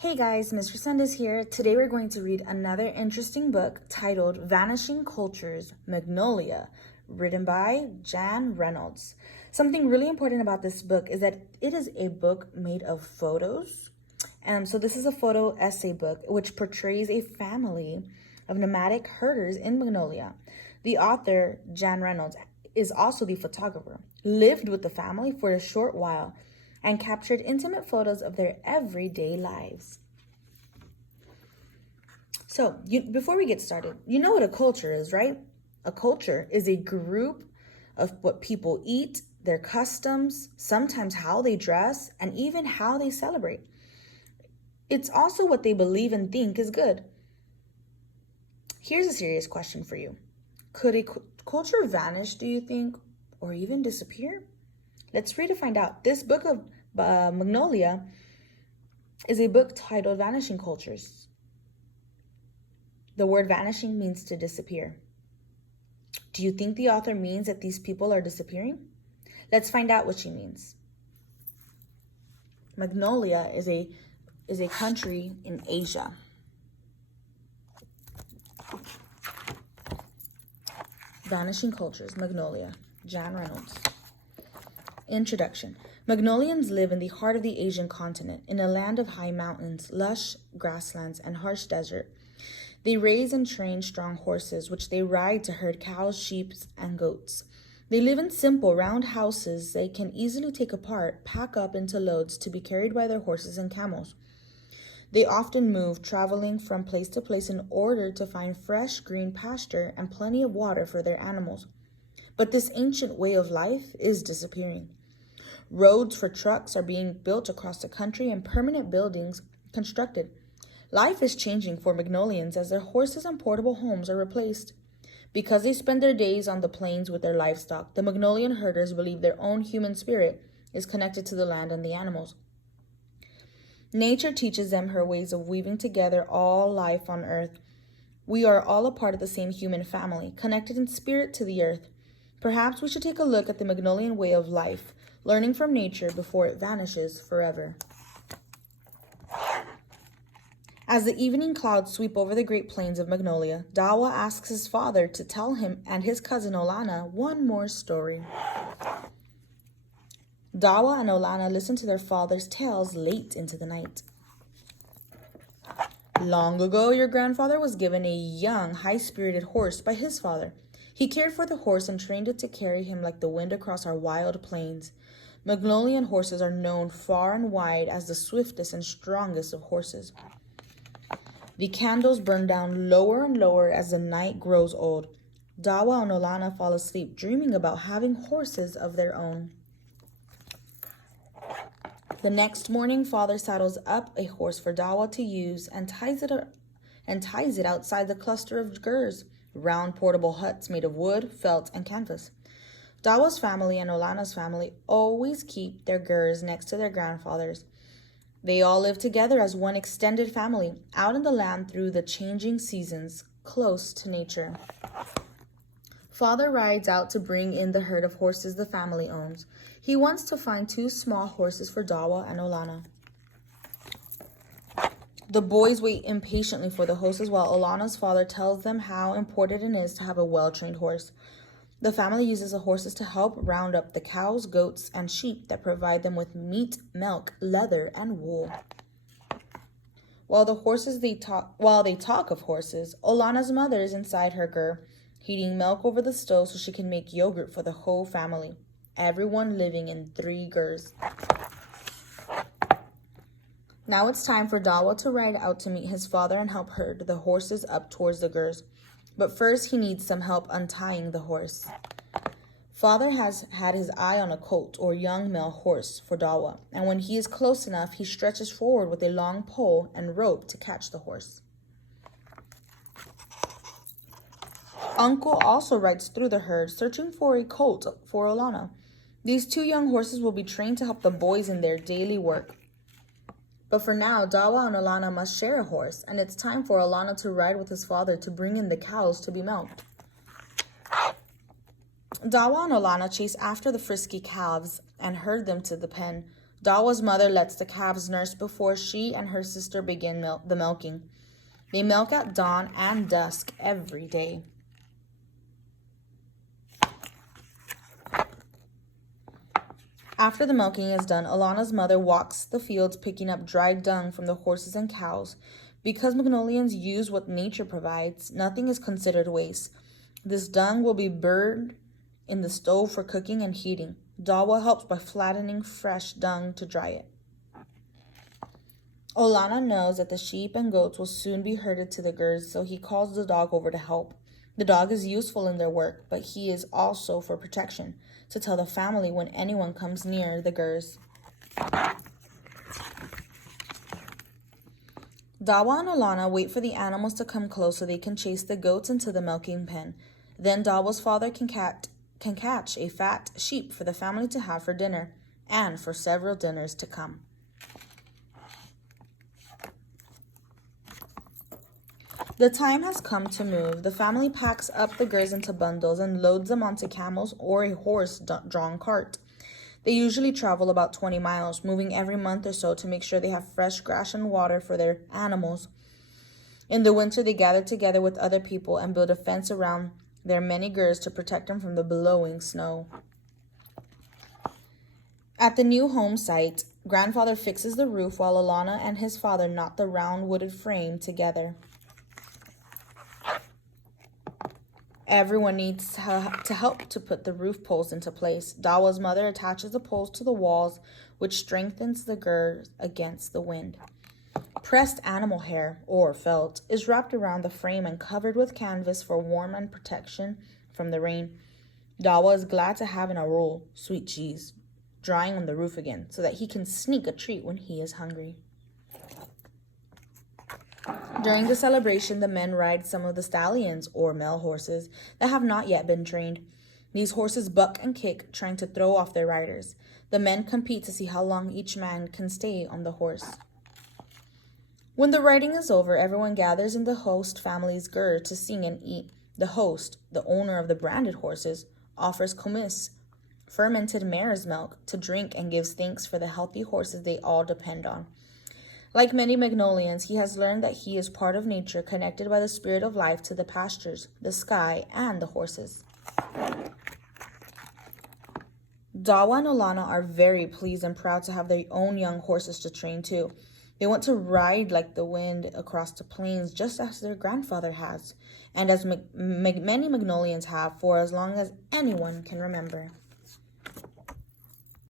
Hey guys, Ms. Resendez here. Today we're going to read another interesting book titled Vanishing Cultures, MAGNOLIA, written by Reynolds. Something really important about this book is that it is a book made of photos. So this is a photo essay book which portrays a family of nomadic herders in Magnolia. The author, Reynolds, is also the photographer, lived with the family for a short while, and captured intimate photos of their everyday lives. So, before we get started, you know what a culture is, right? A culture is a group of what people eat, their customs, sometimes how they dress, and even how they celebrate. It's also what they believe and think is good. Here's a serious question for you. Could a culture vanish, do you think, or even disappear? Let's read to find out. This book of Magnolia is a book titled Vanishing Cultures. The word vanishing means to disappear. Do you think the author means that these people are disappearing? Let's find out what she means. Magnolia is a country in Asia. Vanishing Cultures, Magnolia, Reynolds. Introduction. Magnolians live in the heart of the Asian continent, in a land of high mountains, lush grasslands, and harsh desert. They raise and train strong horses, which they ride to herd cows, sheep, and goats. They live in simple, round houses they can easily take apart, pack up into loads to be carried by their horses and camels. They often move, traveling from place to place in order to find fresh green pasture and plenty of water for their animals. But this ancient way of life is disappearing. Roads for trucks are being built across the country and permanent buildings constructed. Life is changing for Magnolians as their horses and portable homes are replaced. Because they spend their days on the plains with their livestock, the Magnolian herders believe their own human spirit is connected to the land and the animals. Nature teaches them her ways of weaving together all life on earth. We are all a part of the same human family, connected in spirit to the earth. Perhaps we should take a look at the Magnolian way of life, learning from nature before it vanishes forever. As the evening clouds sweep over the great plains of Magnolia, Dawa asks his father to tell him and his cousin Olana one more story. Dawa and Olana listen to their father's tales late into the night. Long ago, your grandfather was given a young, high-spirited horse by his father. He cared for the horse and trained it to carry him like the wind across our wild plains. Magnolian horses are known far and wide as the swiftest and strongest of horses. The candles burn down lower and lower as the night grows old. Dawa and Olana fall asleep, dreaming about having horses of their own. The next morning, father saddles up a horse for Dawa to use and ties it outside the cluster of gers, round portable huts made of wood, felt, and canvas. Dawa's family and Olana's family always keep their gers next to their grandfather's. They all live together as one extended family, out in the land through the changing seasons, close to nature. Father rides out to bring in the herd of horses the family owns. He wants to find 2 small horses for Dawa and Olana. The boys wait impatiently for the horses while Olana's father tells them how important it is to have a well-trained horse. The family uses the horses to help round up the cows, goats, and sheep that provide them with meat, milk, leather, and wool. While they talk of horses, Olana's mother is inside her ger, heating milk over the stove so she can make yogurt for the whole family. Everyone living in 3 gers. Now it's time for Dawa to ride out to meet his father and help herd the horses up towards the gers. But first he needs some help untying the horse. Father has had his eye on a colt or young male horse for Dawa, and when he is close enough, he stretches forward with a long pole and rope to catch the horse. Uncle also rides through the herd, searching for a colt for Olana. These 2 young horses will be trained to help the boys in their daily work. But for now, Dawa and Olana must share a horse, and it's time for Olana to ride with his father to bring in the cows to be milked. Dawa and Olana chase after the frisky calves and herd them to the pen. Dawa's mother lets the calves nurse before she and her sister begin the milking. They milk at dawn and dusk every day. After the milking is done, Alana's mother walks the fields picking up dried dung from the horses and cows. Because Magnolians use what nature provides, nothing is considered waste. This dung will be burned in the stove for cooking and heating. Dawa helps by flattening fresh dung to dry it. Olana knows that the sheep and goats will soon be herded to the girds, so he calls the dog over to help. The dog is useful in their work, but he is also for protection, to tell the family when anyone comes near the girds. Dawa and Olana wait for the animals to come close so they can chase the goats into the milking pen. Then Dawa's father can catch a fat sheep for the family to have for dinner, and for several dinners to come. The time has come to move. The family packs up the girds into bundles and loads them onto camels or a horse-drawn cart. They usually travel about 20 miles, moving every month or so to make sure they have fresh grass and water for their animals. In the winter, they gather together with other people and build a fence around their many girds to protect them from the blowing snow. At the new home site, grandfather fixes the roof while Alana and his father knot the round wooden frame together. Everyone needs to help to put the roof poles into place. Dawa's mother attaches the poles to the walls, which strengthens the girds against the wind. Pressed animal hair, or felt, is wrapped around the frame and covered with canvas for warmth and protection from the rain. Dawa is glad to have in a roll, sweet cheese, drying on the roof again, so that he can sneak a treat when he is hungry. During the celebration, the men ride some of the stallions, or male horses, that have not yet been trained. These horses buck and kick, trying to throw off their riders. The men compete to see how long each man can stay on the horse. When the riding is over, everyone gathers in the host family's gird to sing and eat. The host, the owner of the branded horses, offers kumis, fermented mare's milk, to drink and gives thanks for the healthy horses they all depend on. Like many Magnolians, he has learned that he is part of nature, connected by the spirit of life to the pastures, the sky, and the horses. Dawa and Olana are very pleased and proud to have their own young horses to train too. They want to ride like the wind across the plains, just as their grandfather has, and as many Magnolians have for as long as anyone can remember.